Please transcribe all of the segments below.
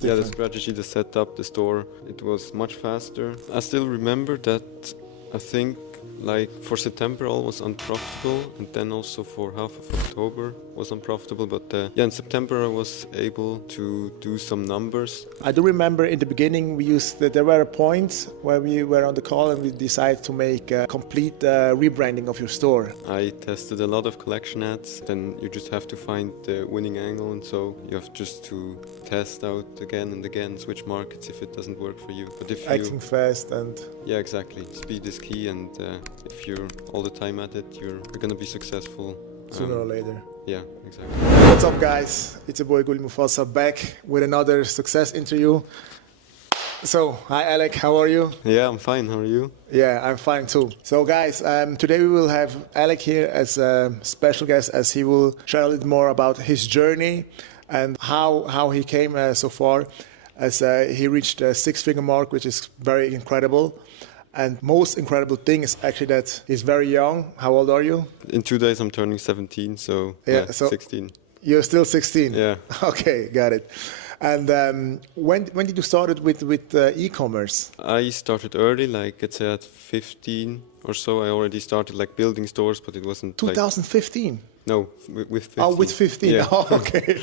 Yeah, the strategy, the setup, the store, it was much faster. I still remember that I think like for September all was unprofitable, and then also for half of October was unprofitable, but yeah, in September I was able to do some numbers. I do remember in the beginning we used there were points where we were on the call and we decided to make a complete rebranding of your store. I tested a lot of collection ads, then you just have to find the winning angle, and so you have just to test out again and again, switch markets if it doesn't work for you. But if you Acting fast and... Yeah, exactly. Speed is key, and if you're all the time at it, you're gonna be successful. Sooner or later. Yeah, exactly. What's up, guys? It's your boy Guli Mufasa back with another success interview. So, hi Alec, how are you? Yeah, I'm fine. How are you? Yeah, I'm fine too. So guys, today we will have Alec here as a special guest, as he will share a little more about his journey and how he came so far, as he reached a six-figure mark, which is very incredible. And most incredible thing is actually that he's very young. How old are you? In 2 days I'm turning 17, so yeah, so 16. You're still 16? Yeah. Okay, got it. And when did you start with e-commerce? I started early, like I'd say at 15 or so. I already started like building stores, but it wasn't 2015? Like, no, with 15. Oh, with 15. Yeah. Oh, okay.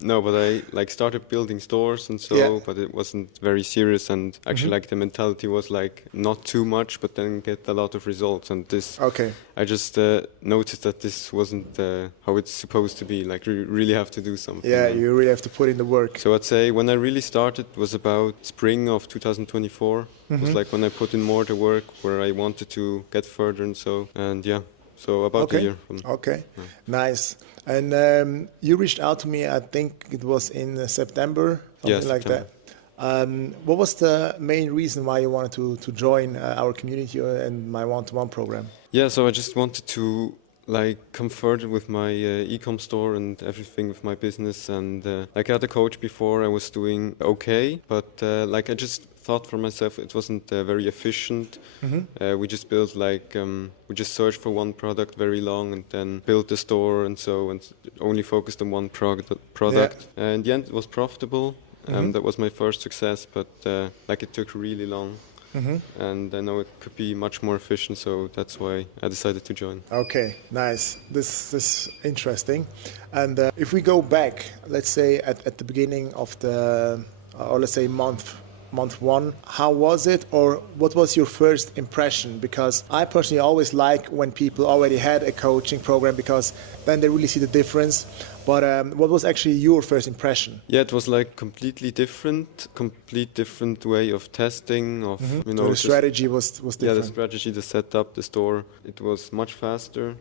No, but I like started building stores and so, Yeah. but it wasn't very serious, and actually like the mentality was like not too much, but then get a lot of results. And this, Okay. I just noticed that this wasn't how it's supposed to be. Like you really have to do something. Yeah, you really have to put in the work. So I'd say when I really started was about spring of 2024. It was like when I put in more the work, where I wanted to get further and so, and yeah. So about a year. Okay, nice. And you reached out to me, I think it was in September, something like that. What was the main reason why you wanted to join our community and my one-to-one program? Yeah, so I just wanted to like come further with my e-com store and everything with my business, and like I had a coach before, I was doing okay, but like I just thought for myself it wasn't very efficient. We just built like we just searched for one product very long and then built the store and so, and only focused on one product. Yeah. In the end it was profitable. That was my first success, but like it took really long. And I know it could be much more efficient, so that's why I decided to join. Okay, nice. This is interesting. And if we go back, let's say at the beginning of the, or let's say month one, how was it, or what was your first impression? Because I personally always like when people already had a coaching program, because then they really see the difference. But what was actually your first impression? Yeah, it was like complete different way of testing, of you know. So the strategy was different. Yeah, the strategy, the setup, the store, it was much faster.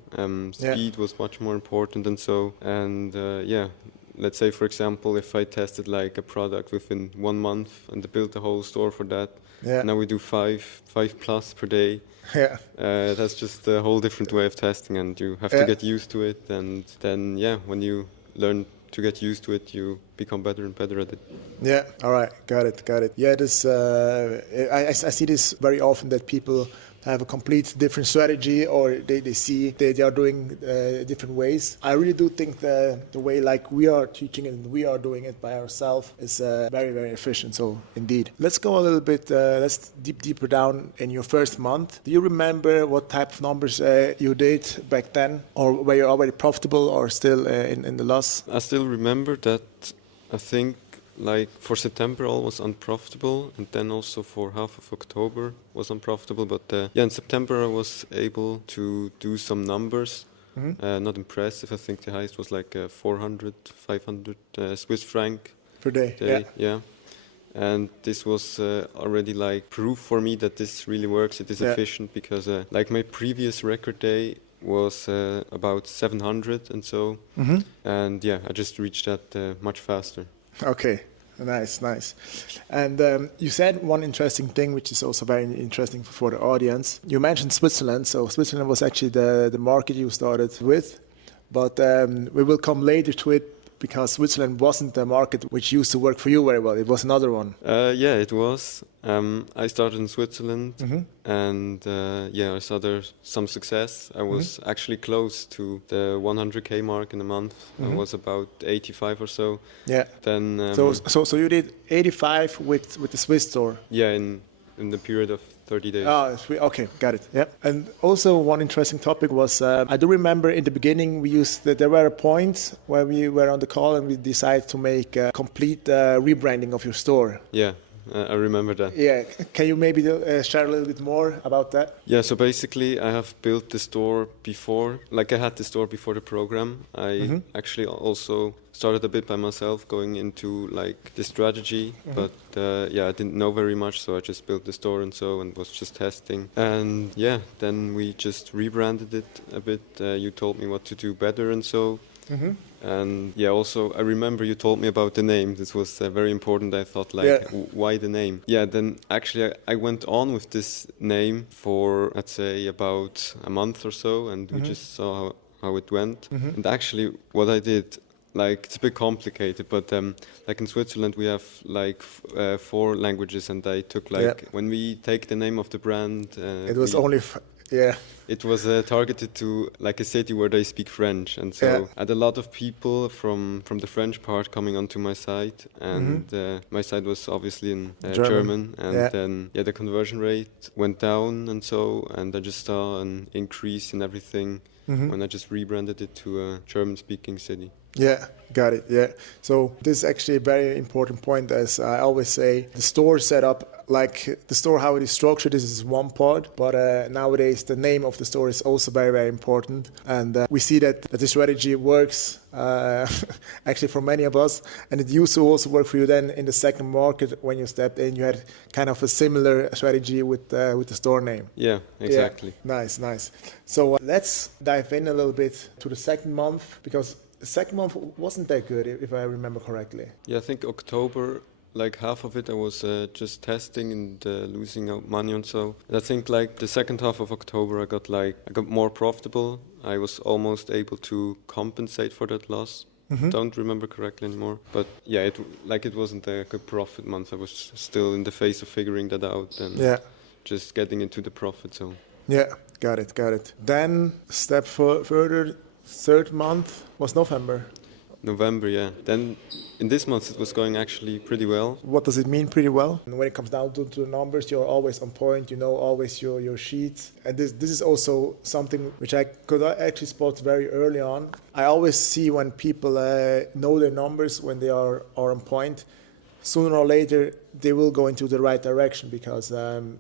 Speed was much more important, and so, and yeah. Let's say, for example, if I tested like a product within 1 month and built the whole store for that, now we do five plus per day. Yeah. That's just a whole different way of testing, and you have to get used to it. And then, yeah, when you learn to get used to it, you become better and better at it. Yeah, all right, got it. Yeah, this I see this very often, that people have a complete different strategy, or they see they are doing different ways. I really do think the way like we are teaching and we are doing it by ourselves is very, very efficient. So indeed, let's go a little bit, let's deeper down in your first month. Do you remember what type of numbers you did back then, or were you already profitable or still in the loss? I still remember that I think like for September all was unprofitable, and then also for half of October was unprofitable, but yeah, in September I was able to do some numbers. Not impressive. I think the highest was like 400, 500 Swiss franc per day. Yeah. And this was already like proof for me that this really works. It is efficient, because like my previous record day was about 700 and so, and yeah, I just reached that much faster. Okay, nice. And you said one interesting thing, which is also very interesting for the audience. You mentioned Switzerland. So Switzerland was actually the market you started with, but we will come later to it, because Switzerland wasn't the market which used to work for you very well. It was another one. Yeah, it was. I started in Switzerland, and yeah, I saw there some success. I was actually close to the 100K mark in a month. I was about 85 or so. Yeah. Then So you did 85 with the Swiss store. yeah, in the period of 30 days. Okay, got it. Yeah. And also one interesting topic was I do remember in the beginning we used that there were points where we were on the call and we decided to make a complete rebranding of your store. Yeah. I remember that. Yeah, can you maybe share a little bit more about that? Yeah, so basically I have built the store before, like I had the store before the program. I actually also started a bit by myself going into like the strategy, but yeah, I didn't know very much, so I just built the store and was just testing. And yeah, then we just rebranded it a bit. You told me what to do better and so. And yeah, also I remember you told me about the name. This was very important. I thought like, why the name? Yeah, then actually I went on with this name for, let's say, about a month or so, and we just saw how it went. And actually what I did, like it's a bit complicated, but like in Switzerland we have like 4 languages, and I took like, when we take the name of the brand, it was only... Yeah. It was targeted to like a city where they speak French, and so I had a lot of people from the French part coming onto my site, and my site was obviously in German, and then the conversion rate went down, and so, and I just saw an increase in everything when I just rebranded it to a German-speaking city. Yeah, got it. Yeah. So this is actually a very important point, as I always say, the store setup, like the store, how it is structured, this is one part, but nowadays the name of the store is also very, very important. And we see that this strategy works actually for many of us. And it used to also work for you then in the second market when you stepped in. You had kind of a similar strategy with the store name. Yeah, exactly. Yeah. Nice, nice. So let's dive in a little bit to the second month, because the second month wasn't that good, if I remember correctly. Yeah, I think October, like half of it I was just testing and losing out money and so. I think like the second half of October I got more profitable. I was almost able to compensate for that loss. Don't remember correctly anymore. But yeah, it wasn't a good profit month. I was still in the phase of figuring that out and just getting into the profit zone. Yeah, got it. Then step further. Third month was November. November, yeah. Then in this month it was going actually pretty well. What does it mean pretty well? And when it comes down to the numbers, you're always on point, you know, always your sheets. And this is also something which I could actually spot very early on. I always see when people know their numbers, when they are on point, sooner or later they will go into the right direction, because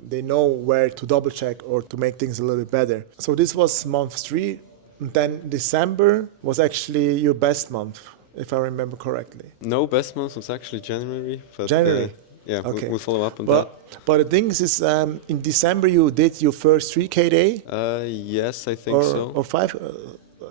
they know where to double check or to make things a little bit better. So this was month 3. Then December was actually your best month, if I remember correctly. No, best month was actually January. But, January? Yeah, okay. We'll follow up on that. But the thing is in December you did your first 3K day? Yes, I think so. Or 5?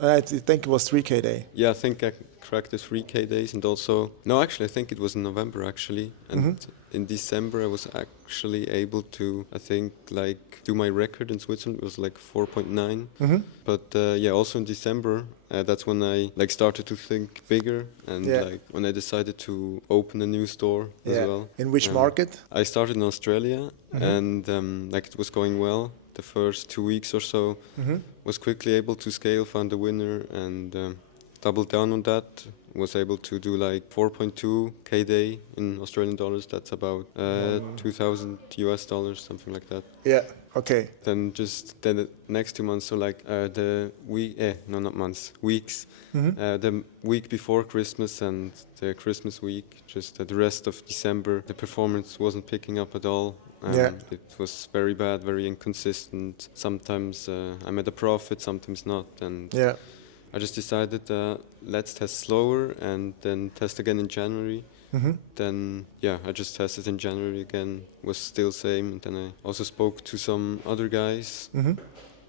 I think it was 3K day. Yeah, I think I cracked the 3K days, and also... No, actually, I think it was in November, actually. And in December, I was actually able to, I think, like, do my record in Switzerland. It was like 4.9. But yeah, also in December, that's when I like started to think bigger, and like when I decided to open a new store as well. In which market? I started in Australia, and like it was going well. The first 2 weeks or so, was quickly able to scale, found a winner, and doubled down on that. Was able to do like 4.2K day in Australian dollars. That's about $2,000 US, something like that. Yeah. Okay. Then the next 2 months, so like weeks. The week before Christmas and the Christmas week, just the rest of December, the performance wasn't picking up at all. It was very bad, very inconsistent. Sometimes I made a profit, sometimes not, and I just decided let's test slower and then test again in January. Then I just tested in January again, was still same, and then I also spoke to some other guys,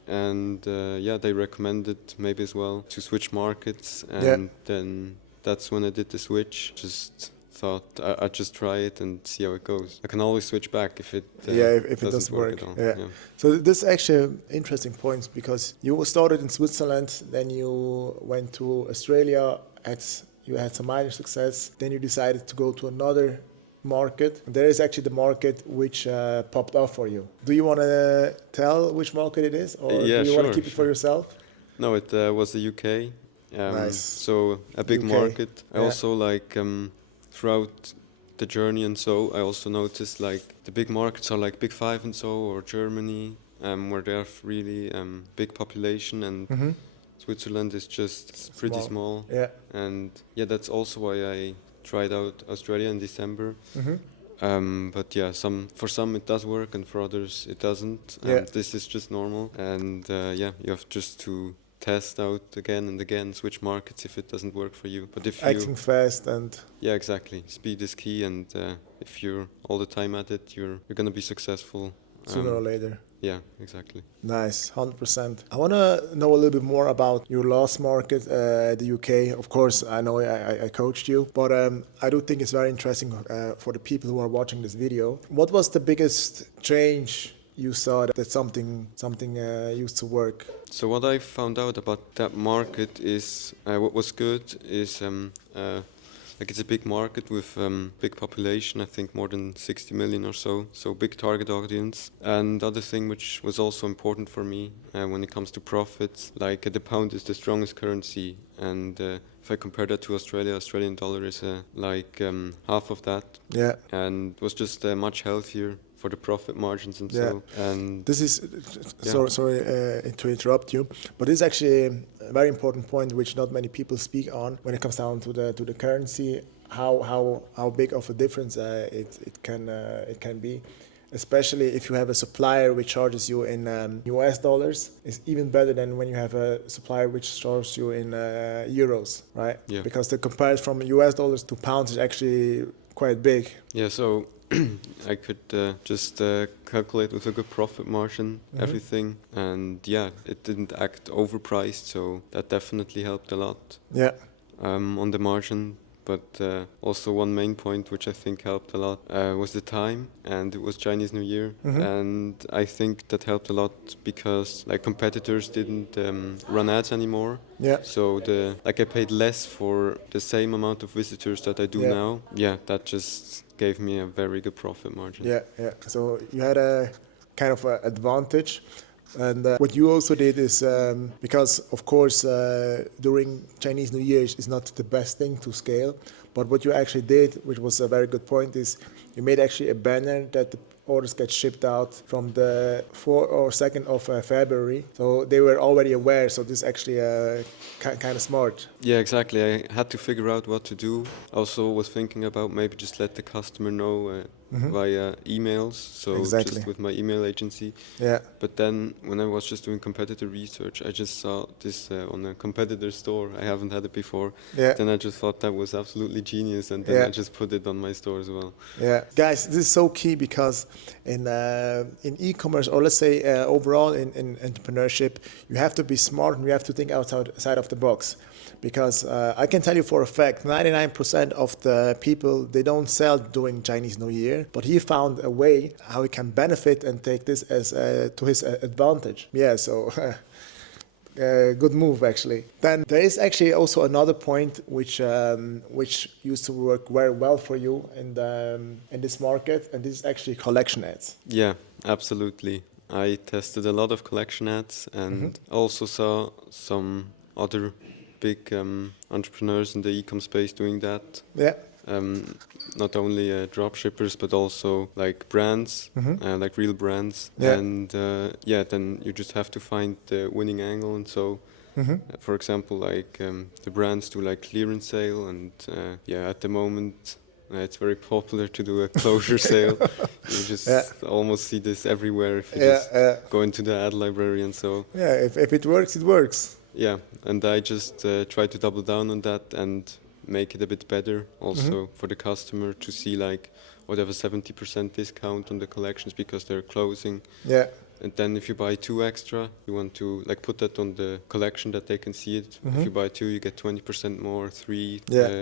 and they recommended maybe as well to switch markets, and then that's when I did the switch. Just thought I'd just try it and see how it goes. I can always switch back if it doesn't work at all. Yeah. So this is actually interesting points, because you started in Switzerland, then you went to Australia, had you had some minor success, then you decided to go to another market. There is actually the market which popped off for you. Do you want to tell which market it is, or Yeah, do you want to sure, keep it for sure. yourself? No, it was the UK. Nice. So a big UK. market. I Yeah. also like throughout the journey and so I also noticed like the big markets are like Big Five and so or Germany, where they have really big population and Mm-hmm. Switzerland is just pretty Small. small. Yeah. And yeah, that's also why I tried out Australia in December. Mm-hmm. But yeah, for some it does work, and for others it doesn't. Yeah. This is just normal, and yeah, you have just to test out again and again, switch markets if it doesn't work for you. But if you, Acting fast and yeah, exactly, speed is key, and if you're all the time at it, you're gonna be successful. sooner or later. Yeah, exactly. Nice, 100%. I want to know a little bit more about your last market, the UK. Of course, I know I coached you, but I do think it's very interesting for the people who are watching this video. What was the biggest change you saw that something used to work? So what I found out about that market is what was good is like it's a big market with big population, I think more than 60 million or so, so big target audience. And the other thing which was also important for me when it comes to profits, like the pound is the strongest currency, and if I compare that to Australia, Australian dollar is like half of that, Yeah. and was just much healthier for the profit margins and Yeah. so. And This is yeah. sorry to interrupt you, but this is actually a very important point which not many people speak on when it comes down to the currency. How big of a difference it can be, especially if you have a supplier which charges you in US dollars. It's even better than when you have a supplier which charges you in euros, right? Yeah. Because the comparison from US dollars to pounds is actually quite big. Yeah, so I could just calculate with a good profit margin everything, and yeah, it didn't act overpriced, so that definitely helped a lot Yeah. on the margin. But also one main point which I think helped a lot was the time, and it was Chinese New Year, and I think that helped a lot because like competitors didn't run ads anymore. Yeah. So I paid less for the same amount of visitors that I do Yeah. now. Yeah, that just gave me a very good profit margin. Yeah, yeah. So you had a kind of a advantage. And what you also did is, because of course during Chinese New Year is not the best thing to scale, but what you actually did, which was a very good point, is you made actually a banner that the orders get shipped out from the 4th or 2nd of February. So they were already aware, so this is actually kind of smart. Yeah, exactly. I had to figure out what to do. Also was thinking about maybe just let the customer know via emails, so Exactly. just with my email agency. Yeah. But then when I was just doing competitor research, I just saw this on a competitor store. I haven't had it before. Yeah. Then I just thought that was absolutely genius, and then Yeah. I just put it on my store as well. Yeah, guys, this is so key because in e-commerce, or let's say overall in entrepreneurship, you have to be smart and you have to think outside of the box. Because I can tell you for a fact, 99% of the people, they don't sell during Chinese New Year, but he found a way how he can benefit and take this as to his advantage. Yeah, so good move actually. Then there is actually also another point which used to work very well for you in this market, and this is actually collection ads. Yeah, absolutely. I tested a lot of collection ads and also saw some other big entrepreneurs in the e-com space doing that. Yeah. Not only dropshippers, but also like brands, like real brands. Yeah. And yeah, then you just have to find the winning angle. And so, for example, like the brands do like clearance sale, and yeah, at the moment. It's very popular to do a closure sale. You just almost see this everywhere if you just go into the ad library and so. Yeah, if it works, it works. Yeah, and I just try to double down on that and make it a bit better also for the customer to see like, oh, they have a 70% discount on the collections because they're closing. Yeah. And then if you buy 2 extra, you want to like put that on the collection that they can see it. If you buy 2, you get 20% more, 3,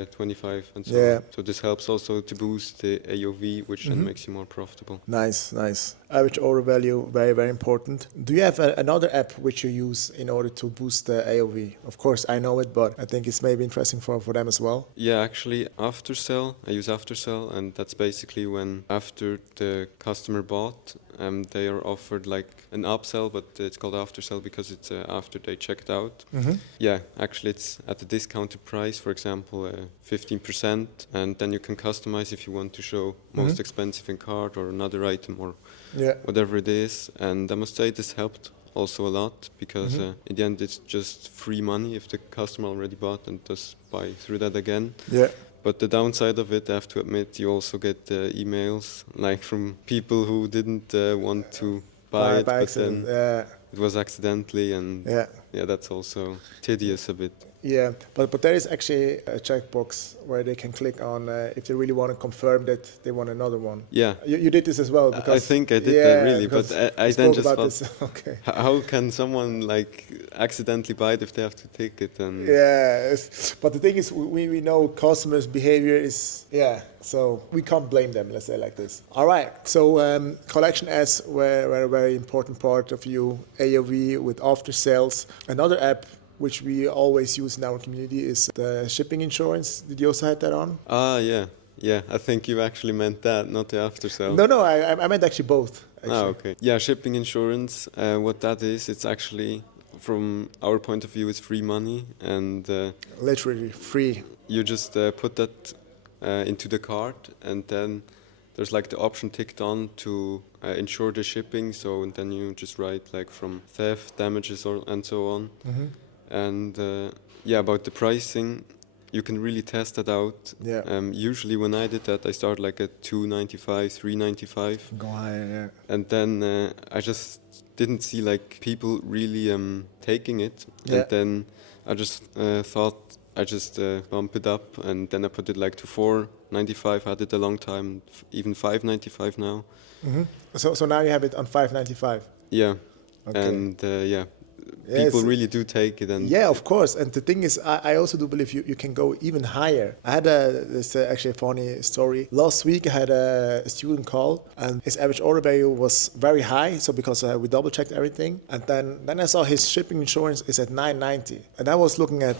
25, and so on. So this helps also to boost the AOV, which then makes you more profitable. Nice, nice. Average order value, very, very important. Do you have another app which you use in order to boost the AOV? Of course, I know it, but I think it's maybe interesting for them as well. Yeah, actually, Aftersell. I use Aftersell, and that's basically when after the customer bought, they are offered like an upsell, but it's called Aftersell because it's after they checked out. Yeah, actually, it's at a discounted price, for example, 15%, and then you can customize if you want to show most expensive in cart or another item or whatever it is. And I must say this helped also a lot because in the end it's just free money if the customer already bought and just buy through that again. Yeah. But the downside of it, I have to admit, you also get emails like from people who didn't want to buy it, by but accident. then it was accidentally, and Yeah. that's also tedious a bit. Yeah, but there is actually a checkbox where they can click on if they really want to confirm that they want another one. Yeah. You did this as well, because I think I did that really, but I then just about thought, this. Okay. how can someone like accidentally buy it if they have to take it? And Yeah, but the thing is, we know customers' behavior is, so we can't blame them, let's say like this. All right, so collection ads were a very important part of you, AOV with after sales. Another app which we always use in our community is the shipping insurance. Did you also have that on? Yeah. I think you actually meant that, not the after sale. No, I meant actually both. Actually. Okay. Yeah, shipping insurance. What that is, it's actually, from our point of view, it's free money, and literally free. You just put that into the cart, and then there's like the option ticked on to insure the shipping. So and then you just write like from theft, damages, and so on. And about the pricing, you can really test that out. Usually when I did that, I started like at $2.95, $3.95. Go higher, And then I just didn't see like people really taking it. And then I just thought I just bump it up, and then I put it like to $4.95. Had it a long time, even $5.95 now. So now you have it on $5.95. Yeah. Okay. And people really do take it. And of course. And the thing is, I also do believe you can go even higher. I had this actually a funny story. Last week I had a student call, and his average order value was very high. So because we double checked everything, and then I saw his shipping insurance is at $9.90, and I was looking at.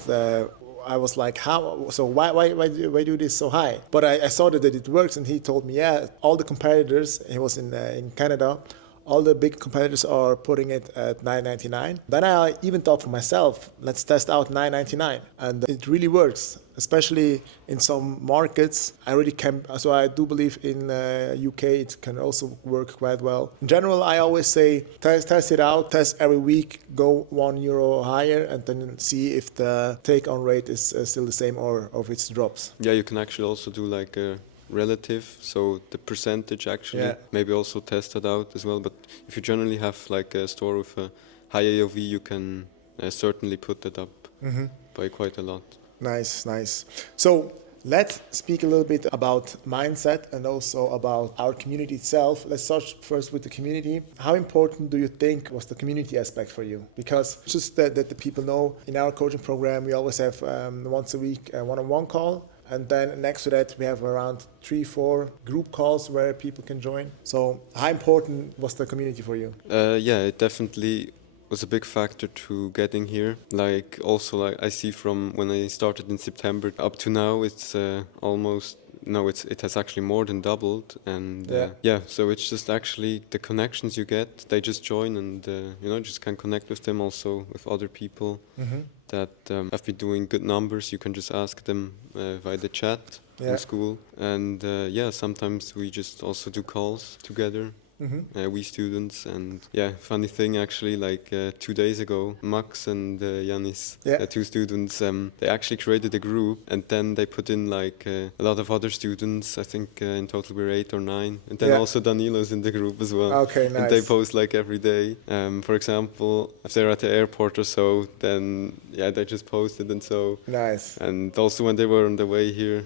I was like, how? So why do this so high? But I saw that it works, and he told me, all the competitors. He was in Canada. All the big competitors are putting it at $9.99. Then I even thought for myself, let's test out $9.99. And it really works, especially in some markets. I really can, so I do believe in UK it can also work quite well. In general, I always say, test it out, test every week, go €1 higher, and then see if the take-on rate is still the same or if it drops. Yeah, you can actually also do like a relative, so the percentage actually maybe also test that out as well. But if you generally have like a store with a high AOV, you can certainly put that up by quite a lot. Nice. So let's speak a little bit about mindset and also about our community itself. Let's start first with the community. How important do you think was the community aspect for you? Because just that the people know, in our coaching program, we always have once a week a one-on-one call. And then next to that, we have around 3-4 group calls where people can join. So how important was the community for you? It definitely was a big factor to getting here. Like also, like I see from when I started in September up to now, it's almost, no, it has actually more than doubled. And so it's just actually the connections you get. They just join and, just can connect with them, also with other people. That have been doing good numbers. You can just ask them via the chat in school. And sometimes we just also do calls together, we students. And funny thing actually, like 2 days ago, Max and Yanis, 2 students, they actually created a group, and then they put in like a lot of other students. I think in total we're 8 or 9. And then also Danilo's in the group as well. Okay, nice. And they post like every day. For example, if they're at the airport or so, then they just posted and so. Nice. And also when they were on the way here,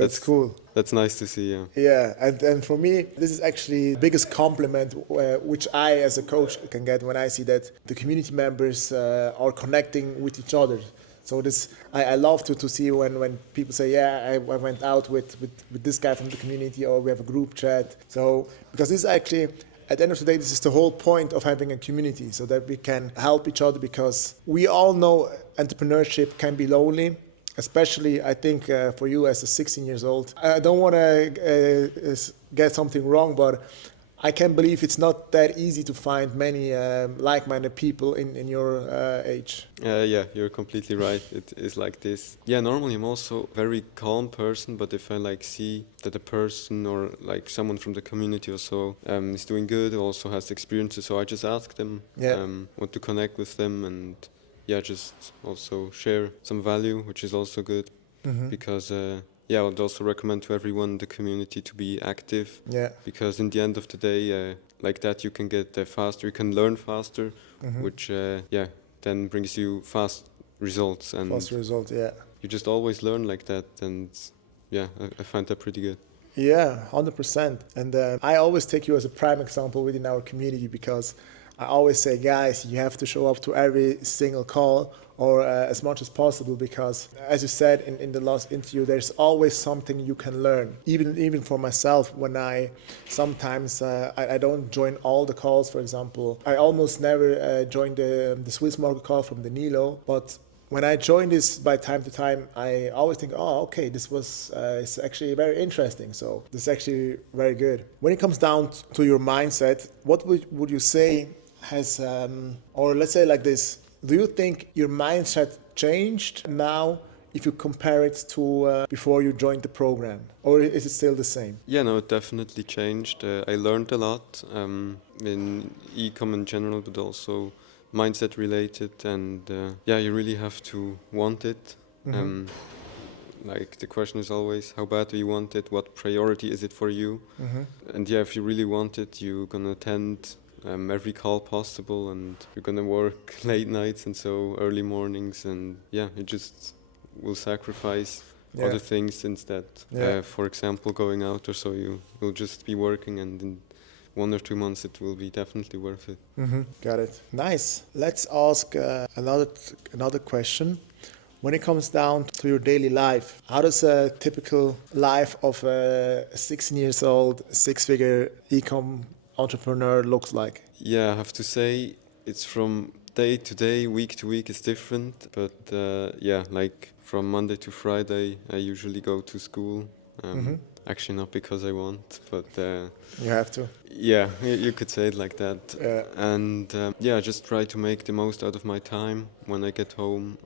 That's cool. That's nice to see. Yeah. Yeah, and for me, this is actually the biggest compliment which I, as a coach, can get when I see that the community members are connecting with each other. So this, I love to see when people say, yeah, I went out with this guy from the community, or we have a group chat. So because this is actually, at the end of the day, this is the whole point of having a community, so that we can help each other, because we all know entrepreneurship can be lonely. Especially, I think, for you as a 16 years old. I don't want to get something wrong, but I can believe it's not that easy to find many like-minded people in your age. Yeah, you're completely right. It is like this. Yeah, normally I'm also a very calm person, but if I like see that a person or like someone from the community or so is doing good, also has experiences, so I just ask them, want to connect with them, and yeah, just also share some value, which is also good, because I would also recommend to everyone in the community to be active, because in the end of the day, like that you can get faster, you can learn faster, which then brings you fast results, and you just always learn like that, and I find that pretty good. Yeah, 100%. And I always take you as a prime example within our community, because I always say, guys, you have to show up to every single call, or as much as possible, because as you said in the last interview, there's always something you can learn. Even for myself, when I sometimes I don't join all the calls, for example. I almost never join the Swiss market call from the Nilo, but when I join this by time to time, I always think, oh, okay, this was it's actually very interesting. So this is actually very good. When it comes down to your mindset, what would you say has, or let's say like this, do you think your mindset changed now if you compare it to before you joined the program, or is it still the same? Yeah, no, it definitely changed. I learned a lot in e-com in general, but also mindset related, and you really have to want it. Like the question is always, how bad do you want it? What priority is it for you? And if you really want it, you're gonna attend every call possible, and you're gonna work late nights and so early mornings, and you just will sacrifice other things instead. For example, going out or so, you will just be working, and in 1 or 2 months it will be definitely worth it. Got it. Nice. Let's ask another question. When it comes down to your daily life, how does a typical life of a 16 years old, 6-figure e-com entrepreneur looks like? Yeah, I have to say it's from day to day, week to week is different, but like from Monday to Friday I usually go to school. Actually not because I want, but you have to. Yeah, you could say it like that. And I just try to make the most out of my time. When I get home,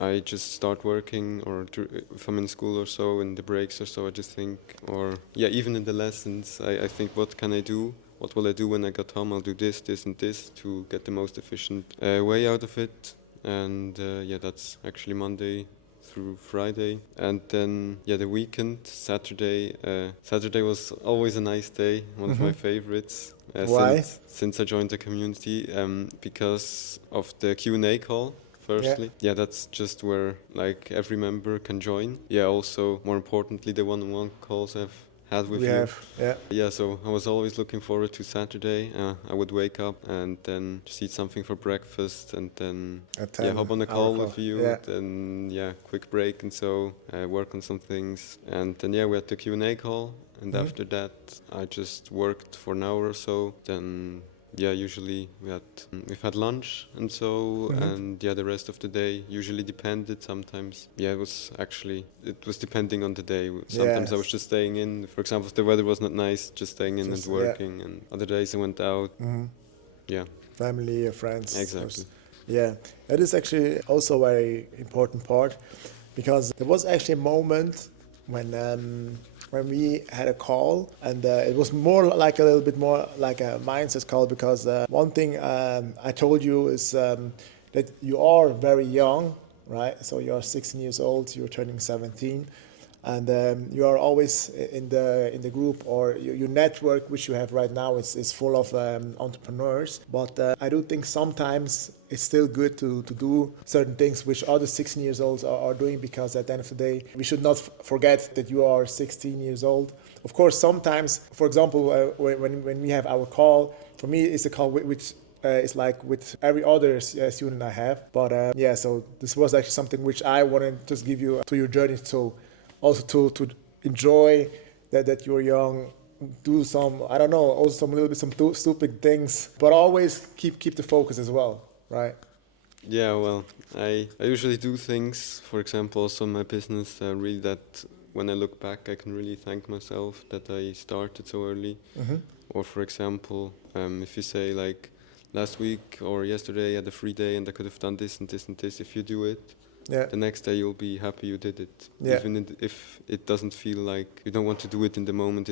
I just start working, or if I'm in school or so, in the breaks or so, I just think, or even in the lessons, I think, what can I do? What will I do when I get home? I'll do this, this, and this to get the most efficient way out of it. And that's actually Monday through Friday. And then the weekend, Saturday. Saturday was always a nice day, one of my favorites. Why? Since I joined the community, because of the Q&A call. Firstly, that's just where like every member can join. Also more importantly, the one-on-one calls I've had with you. So I was always looking forward to Saturday. I would wake up and then just eat something for breakfast, and then hop on a call with you. Then quick break, and so work on some things, and then we had the Q&A call, and after that I just worked for an hour or so. Then usually we've had lunch, and so and the rest of the day usually depended. Sometimes it was depending on the day. Sometimes I was just staying in. For example, if the weather was not nice, just staying in and working. And other days I went out. Family, friends. Exactly. That is actually also a very important part, because there was actually a moment when we had a call, and it was more like a little bit more like a mindset call, because one thing I told you is that you are very young, right? So you're 16 years old, you're turning 17, and you are always in the group, or your network which you have right now is full of entrepreneurs. But I do think sometimes it's still good to do certain things which other 16 years olds are doing, because at the end of the day we should not forget that you are 16 years old. Of course, sometimes, for example, when we have our call, for me it's a call which it's like with every other student I have. But yeah, so this was actually something which I wanted to just give you to your journey, so also to enjoy that you're young, do some, I don't know, also some little bit some stupid things, but always keep the focus as well, right? Yeah, well, I usually do things, for example, also in my business, really that when I look back, I can really thank myself that I started so early. Or for example, if you say like last week or yesterday I had a free day and I could have done this and this and this, if you do it, Yeah, the next day you'll be happy you did it. yeah, If it doesn't feel like you don't want to do it in the moment,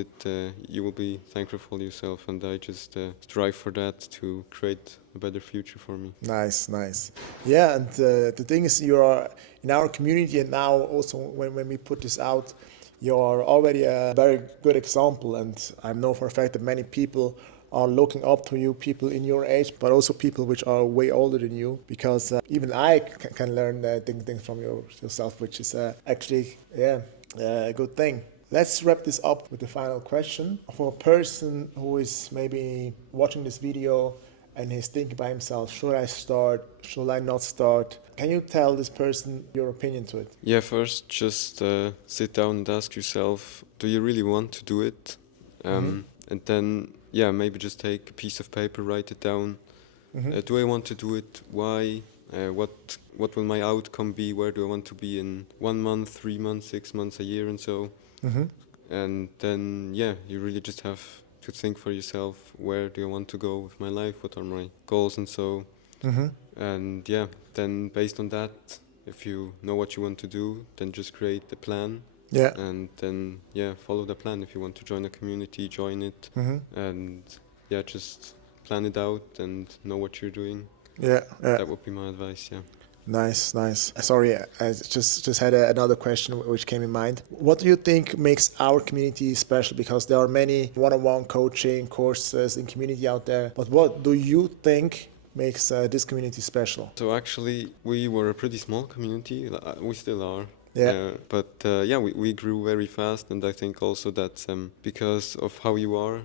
you will be thankful for yourself. And I just strive for that to create a better future for me. nice. Yeah, and the thing is, you are in our community, and now also when we put this out, you're already a very good example, and I know for a fact that many people are looking up to you, people in your age, but also people which are way older than you, because even I can learn things from yourself, which is actually, yeah, a good thing. Let's wrap this up with the final question. For a person who is maybe watching this video and he's thinking by himself, should I start, should I not start? Can you tell this person your opinion to it? Yeah, first just sit down and ask yourself, do you really want to do it? And then, yeah, maybe just take a piece of paper, write it down. Do I want to do it? Why? What will my outcome be? Where do I want to be in 1 month, 3 months, 6 months, a year, and so? And then, yeah, you really just have to think for yourself, where do I want to go with my life? What are my goals, and so? And yeah, then based on that, if you know what you want to do, then just create a plan. Yeah. And then, yeah, follow the plan. If you want to join a community, join it. And yeah, just plan it out and know what you're doing. Yeah. That would be my advice, yeah. Nice. Sorry, I just had another question which came in mind. What do you think makes our community special? Because there are many one-on-one coaching courses in community out there. But what do you think makes this community special? So actually, we were a pretty small community. We still are. Yeah. But yeah, we grew very fast, and I think also that's because of how you are,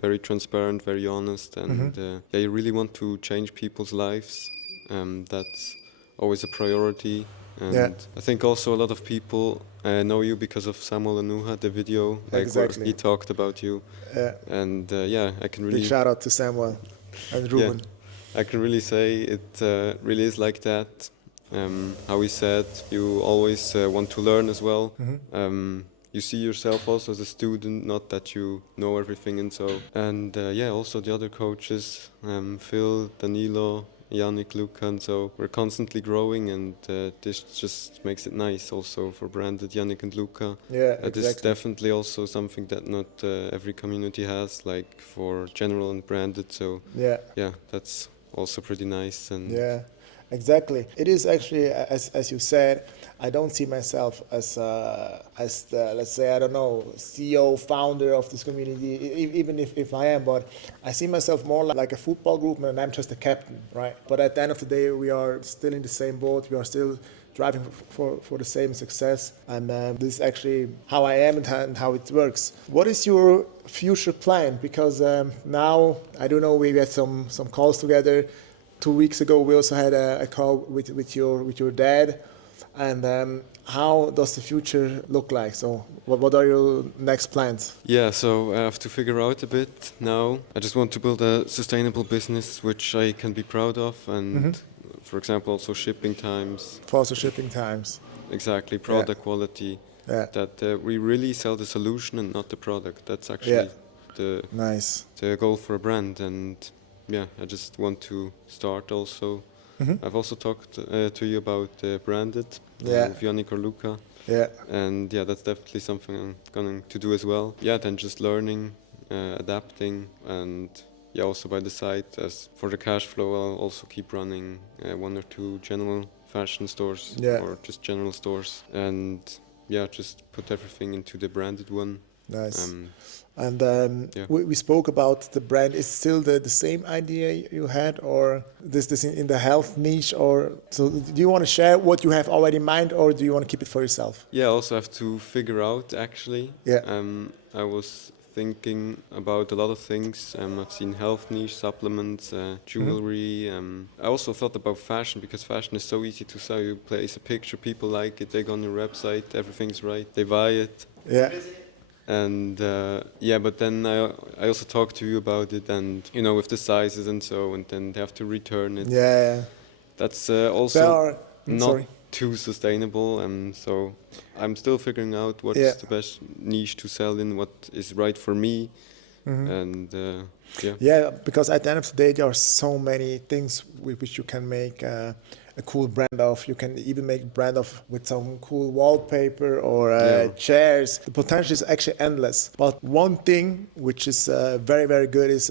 very transparent, very honest, and yeah, you really want to change people's lives. That's always a priority. And Yeah. I think also a lot of people know you because of Samuel Anuha, the video, like where Exactly. he talked about you. Yeah. And yeah, I can really Big shout out to Samuel and Ruben. I can really say it really is like that. How he said, you always want to learn as well. You see yourself also as a student, not that you know everything and so. And yeah, also the other coaches, Phil, Danilo, Yannick, Luca, and so we're constantly growing, and this just makes it nice also for branded Yannick and Luca. Yeah, This is exactly. definitely also something that not every community has, like for general and branded. So Yeah. yeah, that's also pretty nice. And Yeah, exactly. It is actually, as you said, I don't see myself as the, let's say, I don't know, CEO, founder of this community, even if I am, but I see myself more like a football group, and I'm just a captain, right? But at the end of the day, we are still in the same boat. We are still driving for the same success, and this is actually how I am and how it works. What is your future plan? Because now, I don't know, we had some calls together. 2 weeks ago, we also had a call with your dad. And how does the future look like? So what are your next plans? yeah, so I have to figure out a bit now. I just want to build a sustainable business which I can be proud of, and for example, also shipping times. Faster shipping times. Exactly, product quality. Yeah. That we really sell the solution and not the product. That's actually Nice. the goal for a brand. And yeah, I just want to start also. I've also talked to you about branded with Yannick or Luca. Yeah. And yeah, that's definitely something I'm going to do as well. Yeah, then just learning, adapting, and yeah, also by the side, as for the cash flow, I'll also keep running 1 or 2 general fashion stores or just general stores. And yeah, just put everything into the branded one. Nice. Um, And yeah. we spoke about the brand. Is still the same idea you had, or this in the health niche, or so? Do you want to share what you have already in mind, or do you want to keep it for yourself? Yeah, I also have to figure out actually. Yeah. I was thinking about a lot of things. I've seen health niche, supplements, jewelry. I also thought about fashion because fashion is so easy to sell. You place a picture, people like it, they go on your website, everything's right, they buy it. Yeah. And yeah, but then I also talked to you about it, and you know, with the sizes and so, and then they have to return it. Yeah. That's There also are. not Sorry. too sustainable, and so I'm still figuring out what's Yeah. the best niche to sell in, what is right for me, and yeah. Yeah, because at the end of the day, there are so many things with which you can make a cool brand of. You can even make a brand of with some cool wallpaper or Yeah. chairs. The potential is actually endless. But one thing which is very, very good is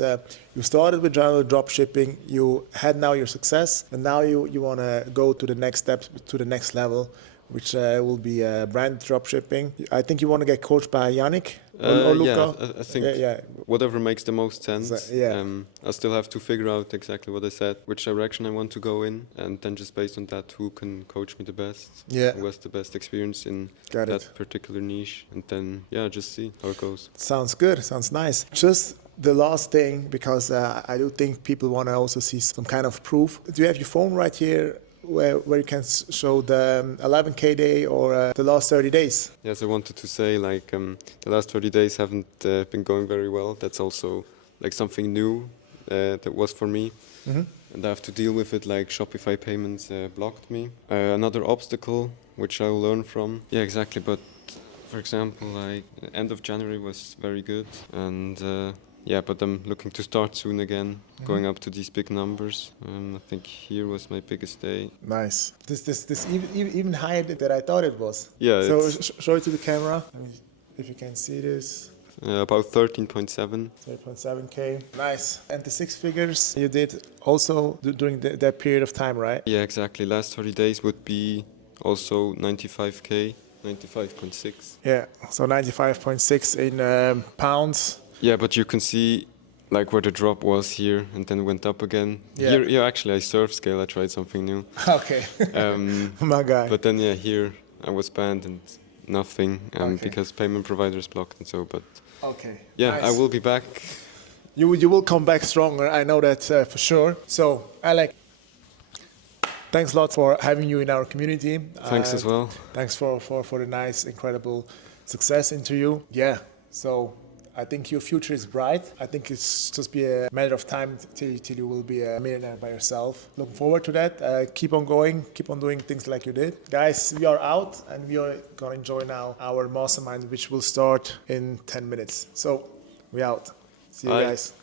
you started with general drop shipping, you had now your success, and now you want to go to the next step, to the next level, which will be brand drop shipping. I think you want to get coached by Yannick or Yeah, Luca. I think Yeah. whatever makes the most sense. yeah. I still have to figure out exactly what I said, which direction I want to go in, and then just based on that, who can coach me the best, Yeah. who has the best experience in Got that it. particular niche, and then yeah, just see how it goes. Sounds good. Sounds nice. Just the last thing, because I do think people want to also see some kind of proof. Do you have your phone right here where you can show the 11K day or the last 30 days? Yes, I wanted to say like the last 30 days haven't been going very well. That's also like something new that was for me. And I have to deal with it, like Shopify payments blocked me. Another obstacle which I'll learn from. Yeah, exactly. But for example, like end of January was very good, and yeah, but I'm looking to start soon again, going up to these big numbers. I think here was my biggest day. Nice. This even higher than I thought it was. Yeah, So it's show it to the camera. Let me, if you can see this. about 13.7. 3.7K. Nice. And the six figures you did also during that period of time, right? Yeah, exactly. Last 30 days would be also 95K, 95.6. Yeah. So 95.6 in pounds. Yeah, but you can see like where the drop was here and then went up again. Yeah. Here, yeah, actually I surf scale, I tried something new. Okay. My guy. But then yeah, here I was banned and nothing Okay. because payment providers blocked and so, but Okay. yeah, Nice. I will be back. You will come back stronger. I know that for sure. So, Alec, thanks a lot for having you in our community. Thanks as well. Thanks for the nice, incredible success interview. Yeah. So I think your future is bright. I think it's just be a matter of time till you will be a millionaire by yourself. Looking forward to that. Keep on going. Keep on doing things like you did. Guys, we are out and we are going to enjoy now our mastermind, which will start in 10 minutes. So we out. See you Bye. guys.